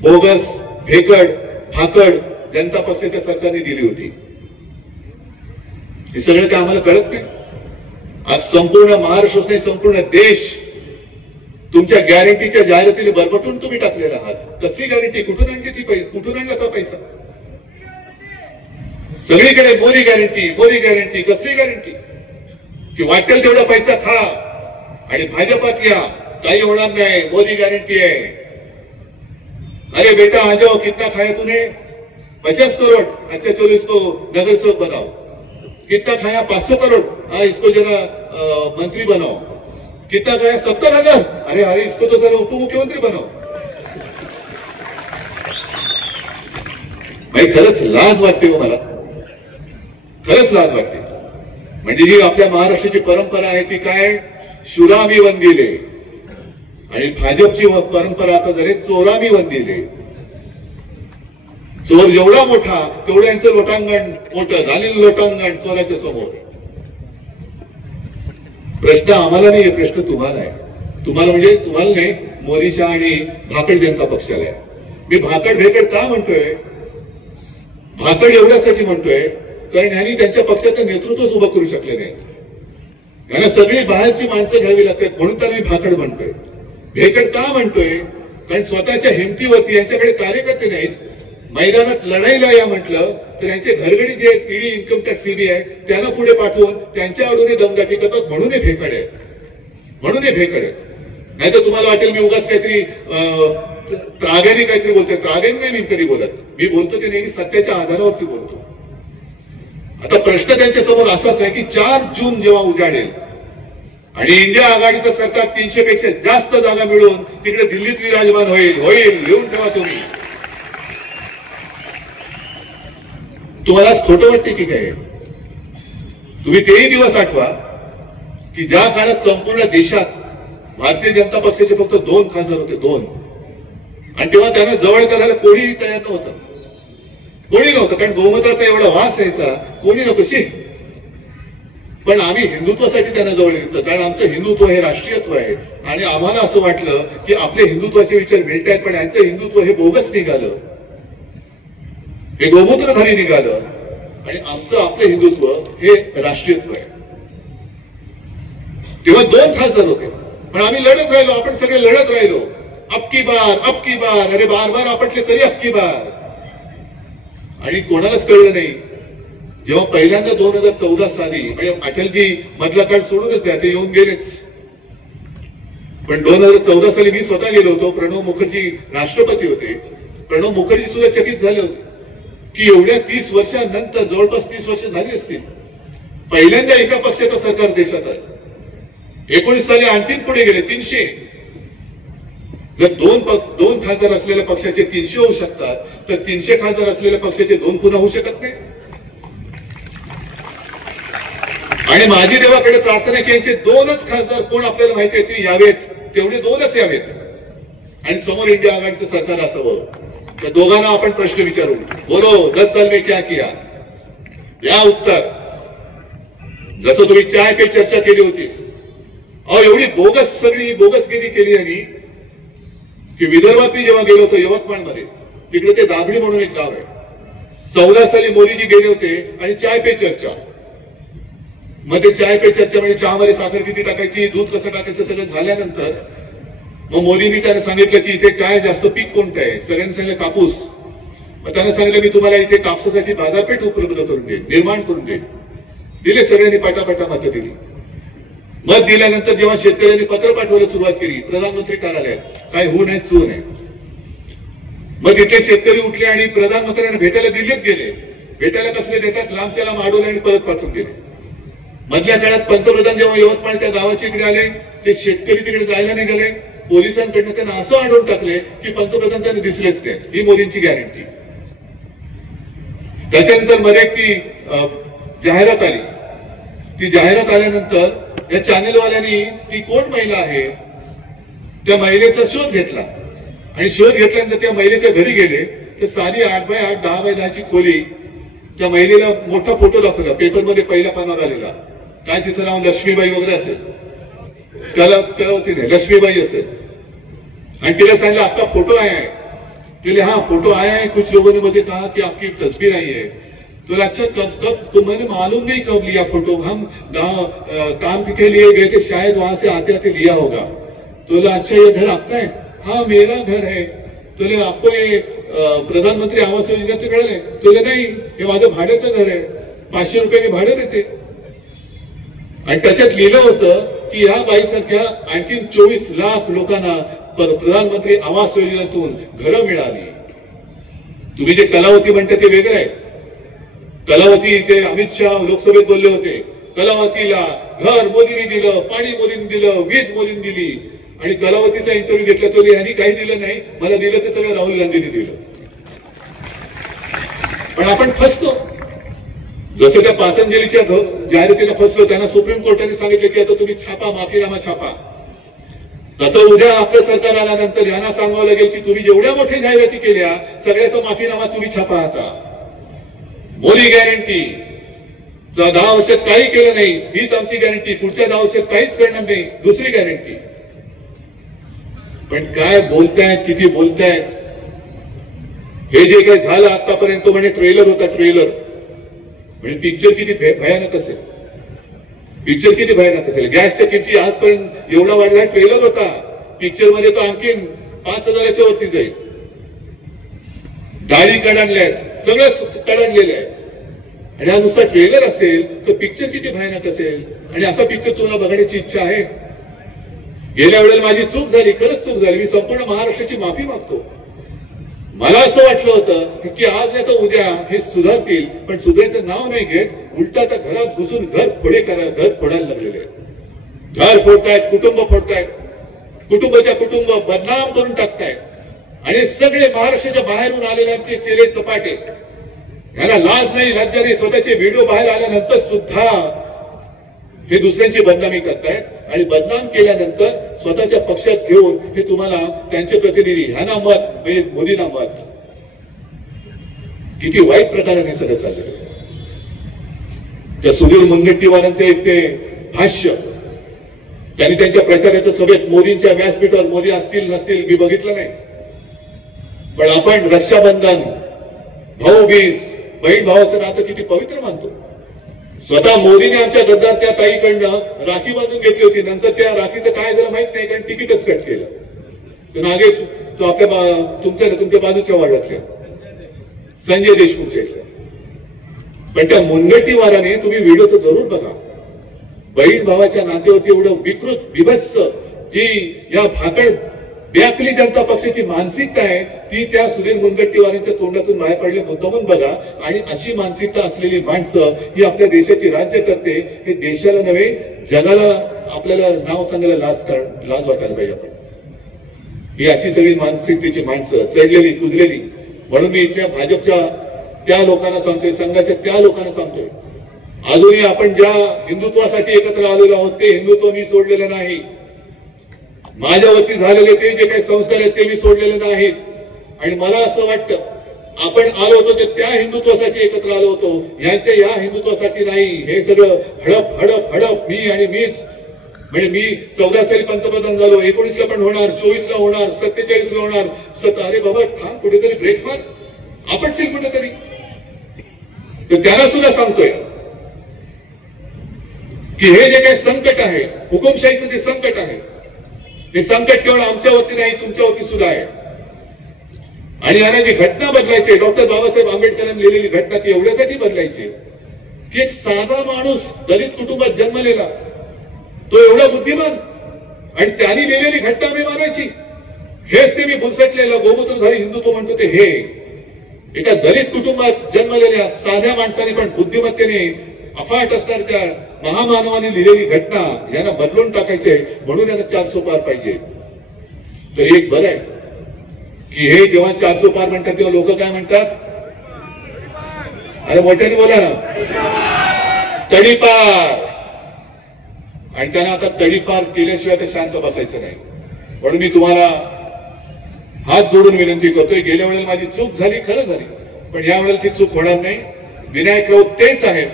बोगस भेकड भाकड जनता पक्षाच्या सरकारने दिली होती. हे सगळं काय आम्हाला कळत नाही. आज संपूर्ण महाराष्ट्र नाही, संपूर्ण देश तुमच्या गॅरंटीच्या जाहिरातीने बरबटून तुम्ही टाकलेला आहात. कसली गॅरंटी, कुठून आणली ती, कुठून आणला तो पैसा. सगळीकडे मोदी गॅरंटी, मोदी गॅरंटी. कसली गॅरंटी, की वाटेल तेवढा पैसा खा आणि भाजपात या, काही होणार नाही, मोदी गॅरंटी आहे. अरे बेटा आ जाओ, कितना खाया तूने, 50 करोड़, अच्छा चलो इसको नगर सेवक बनाओ. कितना खाया, 500 करोड़, हाँ इसको जरा मंत्री बनाओ. कितना खाया, 70,000, अरे अरे इसको तो जरा उप मुख्यमंत्री बनाओ. भाई खरंच लाज वाटते हो मला, खरंच लाज वाटते. म्हणजे ही आपल्या महाराष्ट्राची परंपरा आहे ती काय, शुरामी वंदिले. आणि भाजपची परंपरा आता झाली चोरामी वंदिले. चोर जेवढा मोठा तेवढं यांचं लोटांगण मोठं झालेलं, लोटांगण चोराच्या समोर. प्रश्न आम्हाला नाही, प्रश्न तुम्हाला आहे. तुम्हाला म्हणजे तुम्हाला नाही, मोदी शहा आणि भाकड जनता पक्षाला आहे. मी भाकड भेकड का म्हणतोय, भाकड एवढ्यासाठी म्हणतोय कारण ह्यांनी त्यांच्या पक्षाचं नेतृत्वच उभं करू शकले नाही. यांना सगळी बाहेरची माणसं घ्यावी लागतात, म्हणून तर मी भाकड म्हणतोय. भेकड का म्हणतोय, कारण स्वतःच्या हिमतीवरती यांच्याकडे कार्यकर्ते नाहीत. मैदानात लढाईला या म्हटलं तर यांचे घरगडी जे आहेत, ईडी, इन्कम टॅक्स, सीबीआय, त्यांना पुढे पाठवून त्यांच्या आडूने दमदाटी करतात, म्हणून हे भेकड आहे, म्हणून हे भेकड आहे. नाही तर तुम्हाला वाटेल मी उगाच काहीतरी त्राग्याने काहीतरी बोलतोय. त्राग्याने नाही मी कधी बोलत, मी बोलतो ते नेहमी सत्याच्या आधारावरती बोलतो. आता प्रश्न त्यांच्या समोर असाच आहे की 4 जून जेव्हा उजाडेल आणि इंडिया आघाडीचं सरकार 300 पेक्षा जास्त जागा मिळून तिकडे दिल्लीत विराजमान होईल, लिहून ठेवा तुम्ही. तुम्हाला खोटं वाटते की काय, तुम्ही तेही दिवस आठवा की ज्या काळात संपूर्ण देशात भारतीय जनता पक्षाचे फक्त 2 खासदार होते, 2. आणि तेव्हा त्यांना जवळ करायला कोणीही तयार नव्हतं, कोणी नव्हतं. कारण गोमूत्राचा एवढा वास यायचा, कोणी नको शे. पण आम्ही हिंदुत्वासाठी त्यांना जवळ घेतलं, कारण आमचं हिंदुत्व हे राष्ट्रीयत्व आहे. आणि आम्हाला असं वाटलं की आपले हिंदुत्वाचे विचार मिळत आहेत, पण यांचं हिंदुत्व हे बोगस निघालं, हे गोमूत्रधारी निघालं. आणि आमचं आपलं हिंदुत्व हे राष्ट्रीयत्व आहे. तेव्हा 2 खासदार होते, पण आम्ही लढत राहिलो, आपण सगळे लढत राहिलो. अबकी बार, अरे बार आपटले तरी अबकी बार. आणि कोणालाच कळलं नाही. जेव्हा पहिल्यांदा 2014 साली म्हणजे अटलजी मधला काळ सोडूनच द्या, ते येऊन गेलेच. पण 2014 साली मी स्वतः गेलो होतो. प्रणव मुखर्जी राष्ट्रपती होते. प्रणव मुखर्जी सुद्धा चकित झाले होते की एवढ्या 30 वर्षांनंतर, जवळपास 30 वर्ष झाली असतील, पहिल्यांदा एका पक्षाचं सरकार देशात आहे. 19 साली आणखीन पुढे गेले 300. जर दोन खासदार असलेल्या पक्षाचे 300 होऊ शकतात, तर 300 खासदार असलेल्या पक्षाचे 2 पुन्हा होऊ शकत नाही. आणि माझी देवाकडे प्रार्थना की यांचे 2च खासदार कोण आपल्याला माहिती आहे ते यावेत, तेवढे 2च यावेत आणि समोर इंडिया आघाडीचं सरकार असावं. त्या दोघांना आपण प्रश्न विचारू, बोलो 10 साल में क्या किया, या उत्तर. जसं तुम्ही चाय पे चर्चा केली होती, अहो एवढी बोगस, सगळी बोगसगिरी केली यांनी की विदर्भात मी जेव्हा गेलो होतो यवतमाळमध्ये, तिकडे ते दाभडी म्हणून एक गाव आहे. 14 साली मोदीजी गेले होते आणि चाय पे चर्चा मध्ये, चाय पे चर्चा म्हणजे चहामध्ये साखर किती टाकायची, दूध कसं टाकायचं, सगळं झाल्यानंतर मग मोदींनी त्यांना सांगितलं की इथे काय जास्त पीक कोणतं आहे. सगळ्यांनी सांगितलं कापूस. मग त्यांना सांगितलं मी तुम्हाला इथे कापसासाठी बाजारपेठ उपलब्ध करून देईन, निर्माण करून देईन. दिले सगळ्यांनी, पाटापाटा मतं दिली. मत दिल्यानंतर जेव्हा शेतकऱ्यांनी पत्र पाठवायला सुरुवात केली प्रधानमंत्री कार्यालयात, काय होऊ नये चू नये, मग तिथे शेतकरी उठले आणि प्रधानमंत्र्यांना भेटायला दिल्लीत गेले. भेटायला कसले देतात, लांबच्या लांब अडवले आणि परत पाठवून गेले. मधल्या काळात पंतप्रधान जेव्हा यवतमाळ त्या गावाच्या इकडे आले, ते शेतकरी तिकडे जायला नाही गेले. पोलिसांकडनं त्यांना असं अडवून टाकले की पंतप्रधान त्यांना दिसलेच नाही. ही मोदींची गॅरंटी. त्याच्यानंतर मध्ये ती जाहिरात आली. ती जाहिरात आल्यानंतर या चॅनेलवाल्यांनी ती कोण महिला आहे त्या महिलेचा शोध घेतला आणि शोध घेतल्यानंतर त्या महिलेच्या घरी गेले तर सारी 8x8, 10x10ची खोली. त्या महिलेला मोठा फोटो दाखवला, पेपरमध्ये पहिल्या पानावर आलेला. काय तिचं नाव लक्ष्मीबाई वगैरे असेल, त्याला होती नाही, लक्ष्मीबाई असेल. आणि तिला सांगितलं आपका फोटो आया है. तिला हाँ फोटो आया है, कुछ लोगों ने मुझे कहा कि आपकी तस्वीर आई है. तो अच्छा कब तो मैंने मालूम नहीं कब लिया फोटो, हम गांव काम के लिए गए थे, शायद वहां से आते आते लिया होगा. तो अच्छा ये घर आपका है. हाँ मेरा घर है. तो आपको ये प्रधानमंत्री आवास योजनेचं मिळालंय. तुला नाही, हे माझं भाड्याचं घर आहे, 500 रुपयांनी भाडं देते. आणि त्याच्यात लिहिलं होतं की ह्या बाईसारख्या आणखीन 24 लाख लोकांना प्रधानमंत्री आवास योजनेतून घरं मिळाली. तुम्ही जे कलावती म्हणता ते वेगळं आहे. कलावती ते अमित शहा लोकसभेत बोलले होते, कलावतीला घर मोदींनी दिलं, पाणी मोदींनी दिलं, वीज मोदींनी दिली. आणि कलावतीचा इंटरव्ह्यू घेतला तो यांनी काही दिलं नाही, मला दिलं ते सगळं राहुल गांधींनी दिलं. पण आपण फसतो. जसं त्या पातंजलीच्या जाहिरातीला फसलो, त्यांना सुप्रीम कोर्टाने सांगितलं की आता तुम्ही छापा, माफीनामा छापा. तसं उद्या आपलं सरकार आल्यानंतर यांना सांगावं लागेल की तुम्ही जेवढ्या मोठ्या जाहिराती केल्या सगळ्याचा माफीनामा तुम्ही छापा. आता मोदी गॅरंटी 10 वर्षात काही केलं नाही, हीच आमची गॅरंटी, पुढच्या 10 वर्षात काहीच करणार नाही, दुसरी गॅरंटी. पण काय बोलतायत, किती बोलतायत. हे जे काही झालं आतापर्यंत म्हणे ट्रेलर होता, ट्रेलर म्हणजे पिक्चर किती भयानक असेल, पिक्चर किती भयानक असेल. गॅसच्या किमती आजपर्यंत एवढा वाढला, ट्रेलर होता. पिक्चर मध्ये तो आणखीन 5,000च्या वरती जाईल. डाळी कडाडल्या आहेत, सगळंच कडाडलेलं आहे. आणि हा नुसता ट्रेलर असेल तर पिक्चर किती भयानक असेल. आणि असा पिक्चर तुम्हाला बघण्याची इच्छा आहे. गेल्या वेळेला माझी चूक झाली, खरंच चूक झाली. मी संपूर्ण महाराष्ट्राची माफी मागतो. मला असं वाटलं होतं की आज नाही तर उद्या हे सुधारतील, पण सुधारायचं नाव नाही घेत. उलटा आता घरात घुसून घर फोडायला लागलेले. घर फोडतायत, कुटुंब फोडतायत, कुटुंबाच्या कुटुंब बदनाम करून टाकतायत. आणि सगळे महाराष्ट्राच्या बाहेरून आलेल्यांचे चेले चपाटे, यांना लाज नाही, लज्जा नाही. स्वतःचे व्हिडिओ बाहेर आल्यानंतर सुद्धा हे दुसऱ्यांची बदनामी करतायत. आणि बदनाम केल्यानंतर स्वतःच्या पक्षात घेऊन हे तुम्हाला त्यांचे प्रतिनिधी ह्यांना मत, म्हणजे मोदींना मत. किती वाईट प्रकाराने सगळं चाललेलं. त्या सुधीर मुनगंटीवारांचे एक ते भाष्य, त्यांनी त्यांच्या प्रचाराच्या सभेत मोदींच्या व्यासपीठावर, मोदी असतील नसतील मी बघितलं नाही, पण आपण रक्षाबंधन, भाऊबीज, बहीण भावाचं नातं किती पवित्र मानतो. स्वतः मोदीने आमच्या गद्दार त्या ताईकडनं राखी बांधून घेतली होती. नंतर त्या राखीचं काय झालं माहित नाही, कारण तिकीटच कट केलं. तर नागेश तो आपल्या तुमच्या बाजूच्या वार्डातल्या संजय देशमुखच्या इथल्या. पण त्या मुनगंटीवाराने तुम्ही व्हिडिओ तर जरूर बघा. बहीण भावाच्या नात्यावरती एवढं विकृत, बिभत्स जी या भाकड बेअकली जनता पक्षाची मानसिकता आहे ती त्या सुनील मुनगंटीवारांच्या तोंडातून बाहेर पडले मुद्दामून बघा. आणि अशी मानसिकता असलेली माणसं ही आपल्या देशाची राज्य करते. हे देशाला नव्हे जगाला आपल्याला नाव सांगायला लाज वाटायला पाहिजे. आपण ही अशी सगळी मानसिकतेची माणसं सडलेली कुजलेली. म्हणून मी इथल्या भाजपच्या त्या लोकांना सांगतोय, संघाच्या त्या लोकांना सांगतोय, अजूनही आपण ज्या हिंदुत्वासाठी एकत्र आलेलो आहोत ते हिंदुत्व मी सोडलेलं नाही. माझ्यावरती झालेले ते जे काही संस्कार आहेत ते मी सोडलेले नाहीत. आणि मला असं वाटतं आपण आलो होतो ते त्या हिंदुत्वासाठी एकत्र आलो होतो, यांच्या या हिंदुत्वासाठी नाही. हे सगळं हडप हडप हडप मी आणि मीच. म्हणजे मी 14 साली पंतप्रधान झालो, 19 ला पण होणार, 24 ला होणार, 47 ला होणार. अरे बाबा थांब, कुठेतरी ब्रेक मार, आपटशील कुठेतरी. तर त्यांना सुद्धा सांगतोय की हे जे काही संकट आहे, हुकुमशाहीचं जे संकट आहे, हे संकट केवळ आमच्यावरती नाही तुमच्यावरती सुद्धा आहे. आणि यांना जी घटना बदलायची, डॉक्टर बाबासाहेब आंबेडकरांनी लिहिलेली घटना ती एवढ्यासाठी बदलायची की एक साधा माणूस दलित कुटुंबात जन्मलेला, तो एवढा बुद्धिमान, आणि त्यांनी लिहिलेली घटना मी मानायची. हेच ते मी भुसटलेलं गोमूत्रधारी हिंदुत्व म्हणतो ते. हे एका दलित कुटुंबात जन्मलेल्या साध्या माणसाने पण बुद्धिमत्तेने अफाट असणार त्या महामानवाने लिहिलेली घटना यांना बदलून टाकायचे, म्हणून यांना 400 पार पाहिजे. तर एक बरं आहे की हे जेव्हा 400 पार म्हणतात तेव्हा लोक काय म्हणतात, अरे मोठ्याने बोला ना, तडीपार. आणि त्यांना आता तडीपार केल्याशिवाय तर शांत बसायचं नाही. म्हणून मी तुम्हाला हात जोडून विनंती करतोय, गेल्या वेळेला माझी चूक झाली, खरं झाली, पण या वेळेला ती चूक होणार नाही. विनायक राऊत तेच आहेत.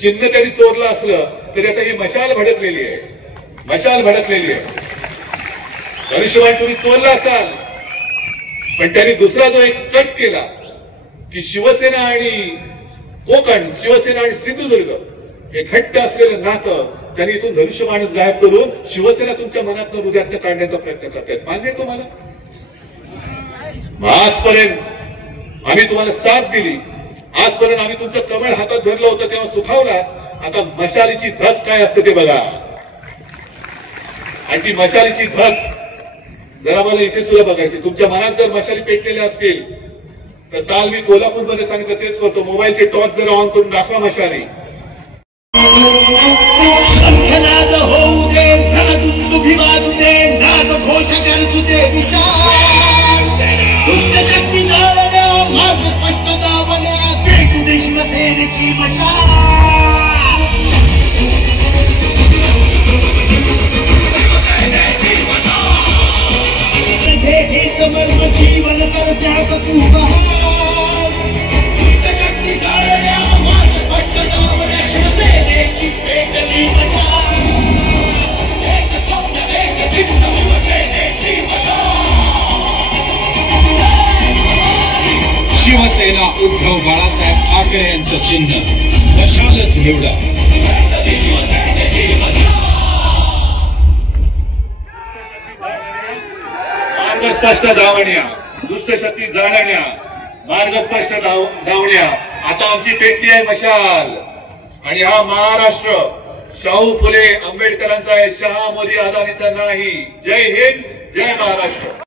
चिन्ह तरी चोरलं असलं तरी आता ही मशाल भडकलेली आहे, मशाल भडकलेली आहे. धनुष्यबाण तुम्ही चोरला असाल, पण त्यांनी दुसरा जो एक कट केला की शिवसेना आणि कोकण, शिवसेना आणि सिंधुदुर्ग हे घट्ट असलेलं नातं त्यांनी इथून धनुष्यबाणच गायब करून शिवसेना तुमच्या मनातनं हृदयातनं काढण्याचा प्रयत्न करतायत. मान्य आहे तुम्हाला? आजपर्यंत आम्ही तुम्हाला साथ दिली, आजपर्यंत आम्ही तुमचं कमळ हातात धरलं होतं तेव्हा सुखावला. आता मशालीची धग काय असते ते बघा. आणि ती मशालीची धग जरा मला इथे सुद्धा बघायची. तुमच्या मनात जर मशाली पेटलेल्या असतील तर काल मी कोल्हापूरमध्ये सांगितलं तेच करतो, मोबाईलचे टॉर्च जरा ऑन करून दाखवा मशाली. शंखनाद होऊ दे, रणदुंदुभी वाजू दे, नाद घोष गरजू दे विशाल. दुष्ट शक्ती जाळल्या, मार्ग स्पष्ट दावल्या, पेटू दे शिवसेनेची मशाल. हे मर्म जीवन कर त्यास तू बहाल. दुष्ट शक्ती जाळल्या, मार्ग स्पष्ट दावल्या, शिवसेनेची पेटली मशाल. एक सौम्य एक चित्त शिवसेनेची मशाल. शिवसेना उद्धव बाळासाहेब ठाकरे यांचं चिन्ह मशालच निवडा. शिवसेनेची मशाल. मार्ग स्पष्ट धावण्या, दुष्ट शक्ती जाळण्या, मार्ग स्पष्ट धावण्या. आता आमची पेटली आहे मशाल. आणि हा महाराष्ट्र शाहू फुले आंबेडकरांचा आहे, शहा मोदी अदानीचा नाही. जय हिंद, जय महाराष्ट्र.